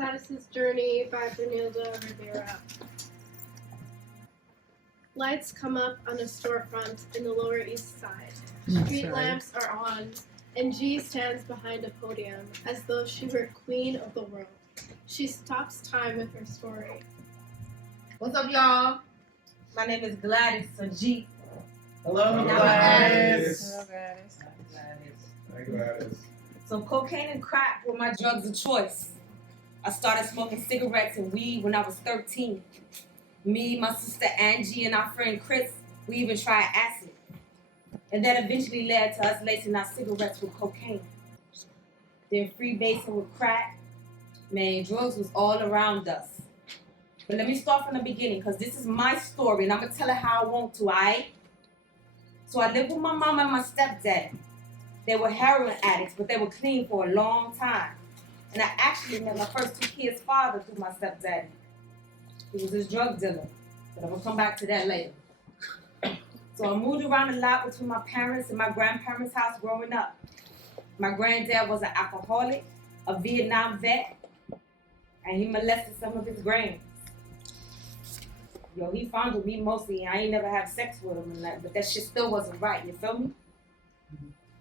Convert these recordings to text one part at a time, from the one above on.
Gladys Journey by Brunilda, Rivera. Lights come up on a storefront in the Lower East Side. Street lamps are on, and G stands behind a podium as though she were queen of the world. She stops time with her story. What's up, y'all? My name is Gladys, or G. Hello, Gladys. Hello, Gladys. Hi, Gladys. So cocaine and crack were my drugs of choice. I started smoking cigarettes and weed when I was 13. Me, my sister Angie, and our friend Chris, we even tried acid. And that eventually led to us lacing our cigarettes with cocaine. Then freebasing with crack. Man, drugs was all around us. But let me start from the beginning, because this is my story, and I'm going to tell it how I want to, alright? So I lived with my mom and my stepdad. They were heroin addicts, but they were clean for a long time. And I actually met my first 2 kids' father through my stepdaddy. He was his drug dealer, but I'm going to come back to that later. So I moved around a lot between my parents and my grandparents' house growing up. My granddad was an alcoholic, a Vietnam vet, and he molested some of his grands. Yo, he fondled me mostly, and I ain't never had sex with him, and that, but that shit still wasn't right, you feel me?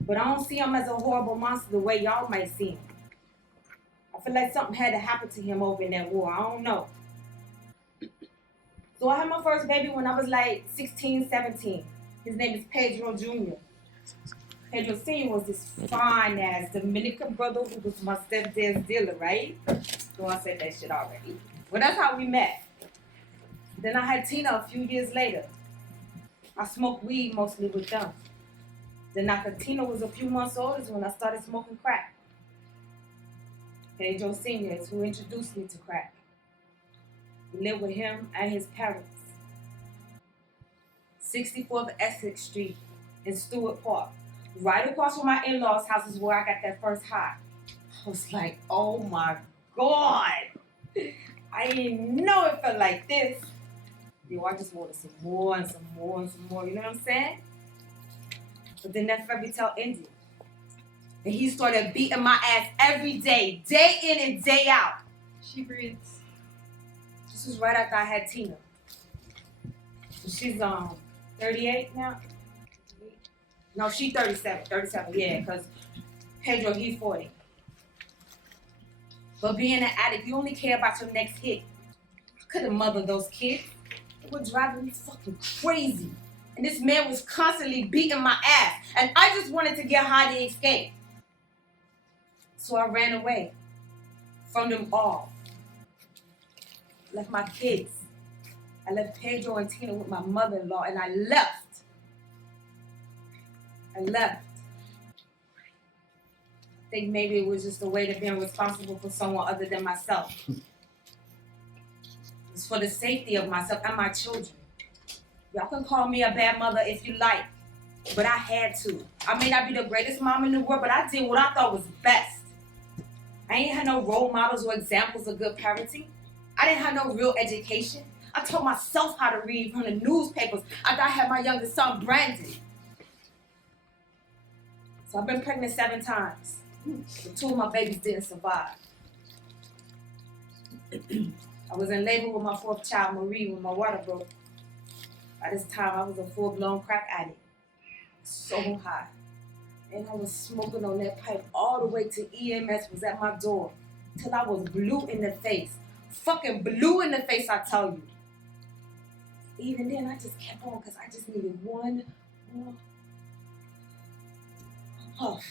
But I don't see him as a horrible monster the way y'all might see him. I feel like something had to happen to him over in that war, I don't know. So I had my first baby when I was like 16, 17. His name is Pedro Jr. Pedro Sr. was this fine-ass Dominican brother who was my stepdad's dealer, right? So I said that shit already. Well, that's how we met. Then I had Tina a few years later. I smoked weed mostly with them. Then after Tina was a few months older is when I started smoking crack. Pedro Sr. is who introduced me to crack. We lived with him and his parents. 64th Essex Street in Stewart Park. Right across from my in-laws' house is where I got that first high. I was like, oh my God. I didn't know it felt like this. Yo, I just wanted some more and some more and some more, you know what I'm saying? But then that fairy tale ended. And he started beating my ass every day in and day out. She breathes. This was right after I had Tina. She's 38 now. No, she's 37, yeah, because Pedro, he's 40. But being an addict, you only care about your next hit. I couldn't mother those kids. It was driving me fucking crazy. And this man was constantly beating my ass. And I just wanted to get high to escape. So I ran away from them all. Left my kids. I left Pedro and Tina with my mother-in-law, and I left. I think maybe it was just a way to being responsible for someone other than myself. It's for the safety of myself and my children. Y'all can call me a bad mother if you like, but I had to. I may not be the greatest mom in the world, but I did what I thought was best. I ain't had no role models or examples of good parenting. I didn't have no real education. I taught myself how to read from the newspapers after I had my youngest son, Brandon. So I've been pregnant 7 times. But 2 of my babies didn't survive. I was in labor with my 4th child, Marie, when my water broke. By this time, I was a full-blown crack addict. So high. And I was smoking on that pipe all the way to EMS was at my door. Till I was blue in the face. Fucking blue in the face, I tell you. Even then, I just kept on because I just needed one more puff.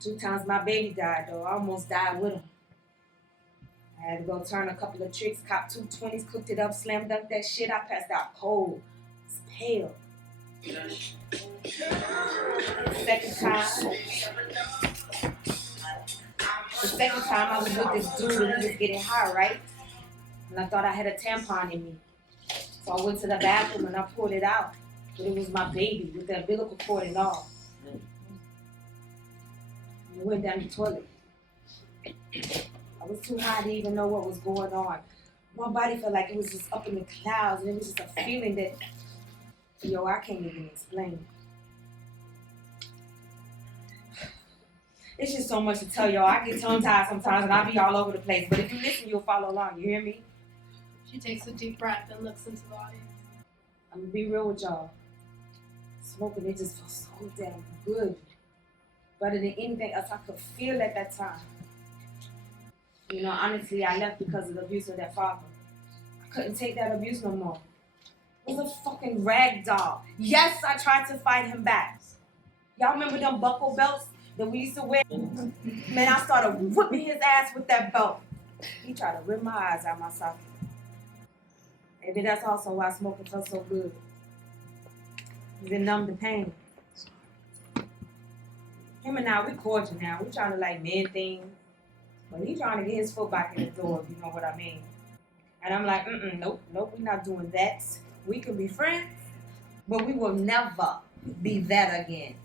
2 times my baby died, though. I almost died with him. I had to go turn a couple of tricks, cop 2 20s, cooked it up, slam dunked that shit. I passed out cold. It's pale. The second time I was with this dude and he was getting high, right? And I thought I had a tampon in me. So I went to the bathroom and I pulled it out. But it was my baby with the umbilical cord and all. I went down the toilet. I was too high to even know what was going on. My body felt like it was just up in the clouds, and it was just a feeling that, I can't even explain. It's just so much to tell y'all. I get tongue-tied sometimes and I be all over the place. But if you listen, you'll follow along. You hear me? She takes a deep breath and looks into the audience. I'm gonna be real with y'all. Smoking, it just feels so damn good. Better than anything else I could feel at that time. You know, honestly, I left because of the abuse of that father. I couldn't take that abuse no more. It was a fucking rag doll. Yes, I tried to fight him back. Y'all remember them buckle belts that we used to wear? Man, I started whipping his ass with that belt. He tried to rip my eyes out my socket. Maybe that's also why smoking felt so good. It numbed the pain. Him and I, we cordial now. We trying to like mend things. But he trying to get his foot back in the door, if you know what I mean. And I'm like, nope, we not doing that. We can be friends, but we will never be that again.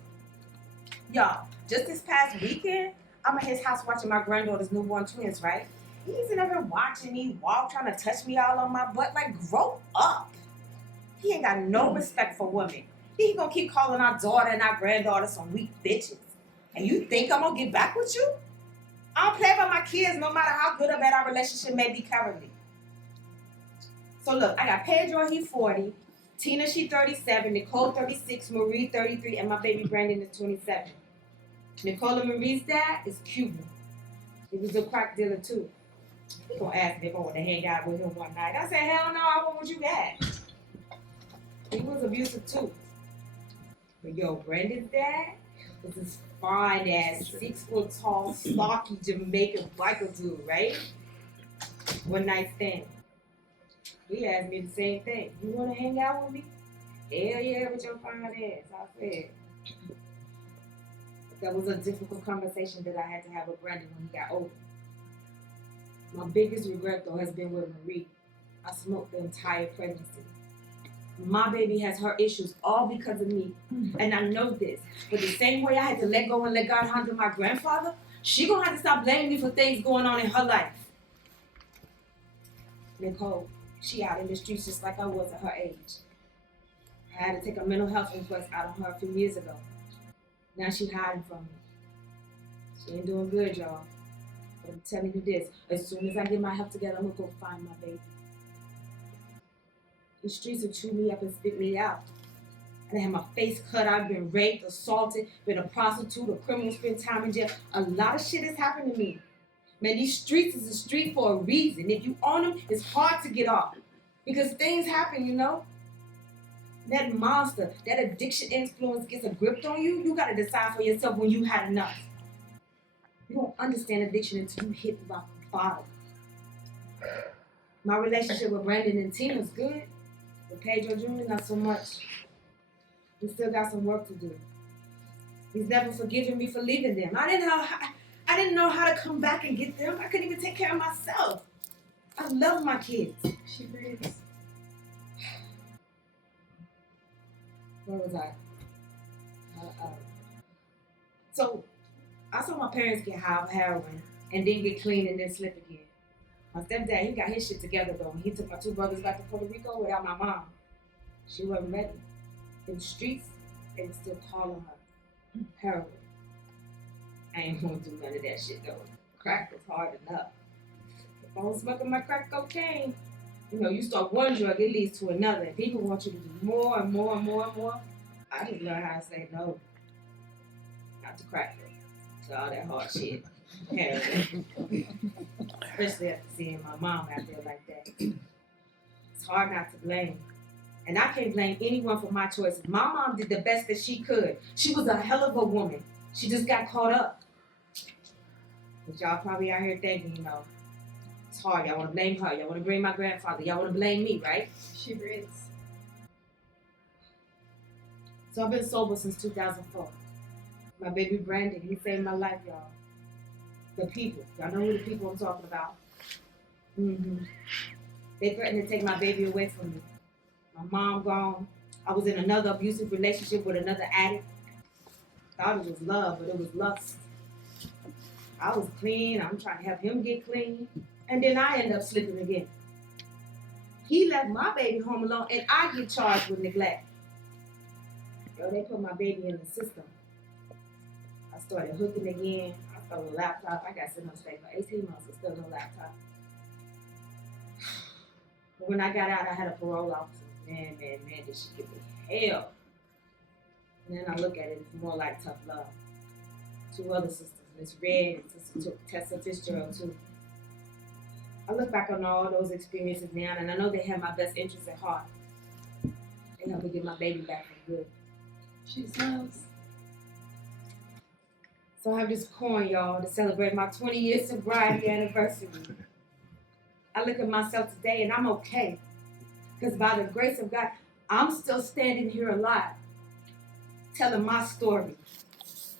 Y'all, just this past weekend, I'm at his house watching my granddaughter's newborn twins, right? He's in there watching me walk, trying to touch me all on my butt. Like, grow up. He ain't got no respect for women. He gonna keep calling our daughter and our granddaughter some weak bitches. And you think I'm gonna get back with you? I don't play about my kids no matter how good or bad our relationship may be currently. So look, I got Pedro, he 40, Tina, she 37, Nicole 36, Marie 33, and my baby Brandon is 27. Nicole and Marie's dad is Cuban. He was a crack dealer too. He gonna ask me if I want to hang out with him one night. I said, hell no, I want what you got. He was abusive too. But yo, Brandon's dad was this fine ass, 6 foot tall, stocky Jamaican biker dude, right? One night stand. He asked me the same thing. You wanna hang out with me? Hell yeah, with your fine ass. I said. That was a difficult conversation that I had to have with Brandon when he got older. My biggest regret though has been with Marie. I smoked the entire pregnancy. My baby has her issues all because of me. And I know this. But the same way I had to let go and let God handle my grandfather, she gonna have to stop blaming me for things going on in her life. Nicole, she out in the streets just like I was at her age. I had to take a mental health request out on her a few years ago. Now she hiding from me. She ain't doing good, y'all. But I'm telling you this, as soon as I get my health together, I'm gonna go find my baby. The streets will chew me up and spit me out. And I had my face cut out, been raped, assaulted, been a prostitute, a criminal, spent time in jail. A lot of shit has happened to me. Man, these streets is a street for a reason. If you own them, it's hard to get off. Because things happen, you know? That monster, that addiction influence gets a grip on you, you gotta decide for yourself when you had enough. You don't understand addiction until you hit rock bottom. My relationship with Brandon and Tina is good. With Pedro Jr., not so much. We still got some work to do. He's never forgiven me for leaving them. I didn't know how to come back and get them. I couldn't even take care of myself. I love my kids. She breathes. Where was I? So, I saw my parents get high of heroin and then get clean and then slip again. My stepdad, he got his shit together though. He took my 2 brothers back to Puerto Rico without my mom. She wasn't ready. In the streets, they were still calling her heroin. I ain't gonna do none of that shit though. Crack was hard enough. If I was smoking my crack cocaine, you know, you start one drug, it leads to another. And people want you to do more and more and more and more. I just learned how to say no. Not to crack though. To all that hard shit. Heroin. Especially after seeing my mom out there like that. It's hard not to blame. And I can't blame anyone for my choices. My mom did the best that she could. She was a hell of a woman. She just got caught up. But y'all probably out here thinking, you know, it's hard. Y'all want to blame her. Y'all want to blame my grandfather. Y'all want to blame me, right? She breathes. So I've been sober since 2004. My baby Brandon, he saved my life, y'all. The people. Y'all know who the people I'm talking about. They threatened to take my baby away from me. My mom gone. I was in another abusive relationship with another addict. Thought it was love, but it was lust. I was clean. I'm trying to help him get clean. And then I end up slipping again. He left my baby home alone, and I get charged with neglect. Yo, they put my baby in the system. I started hooking again. I stole a laptop. I got sitting on stage for 18 months and still no laptop. But when I got out, I had a parole officer. Man, did she give me hell. And then I look at it, it's more like tough love. 2 other sisters, Miss Red and Sister Tessa Fitzgerald too. I look back on all those experiences now, and I know they have my best interests at heart. They helped me get my baby back for good. She smiles. So I have this coin, y'all, to celebrate my 20-year sobriety anniversary. I look at myself today and I'm okay. Because by the grace of God, I'm still standing here alive, telling my story.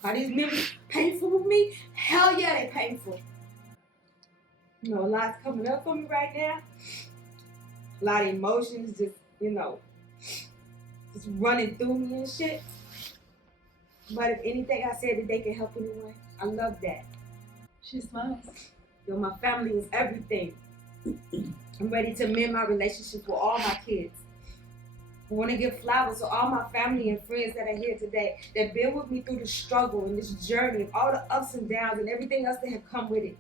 Are these memories painful with me? Hell yeah, they painful. You know, a lot's coming up for me right now. A lot of emotions just, just running through me and shit. But if anything I said today can help anyone, I love that. She smiles. Yo, my family is everything. I'm ready to mend my relationship with all my kids. I want to give flowers to all my family and friends that are here today that been with me through the struggle and this journey of all the ups and downs and everything else that have come with it.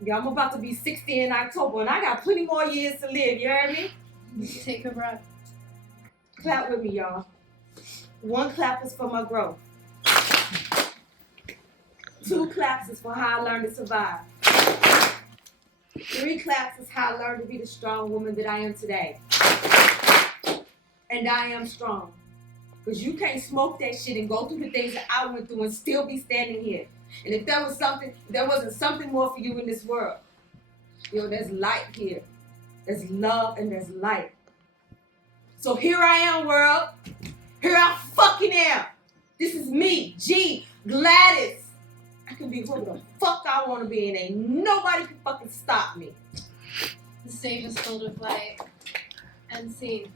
Yeah, I'm about to be 60 in October and I got plenty more years to live, you heard me? Take a breath. Clap with me, y'all. 1 clap is for my growth. 2 claps is for how I learned to survive. 3 claps is how I learned to be the strong woman that I am today. And I am strong. Because you can't smoke that shit and go through the things that I went through and still be standing here. And if there wasn't something more for you in this world. There's light here. There's love and there's light. So here I am, world. Here I fucking am. This is me, G, Gladys. I can be whoever the fuck I want to be and ain't nobody can fucking stop me. The stage is filled with light and scene.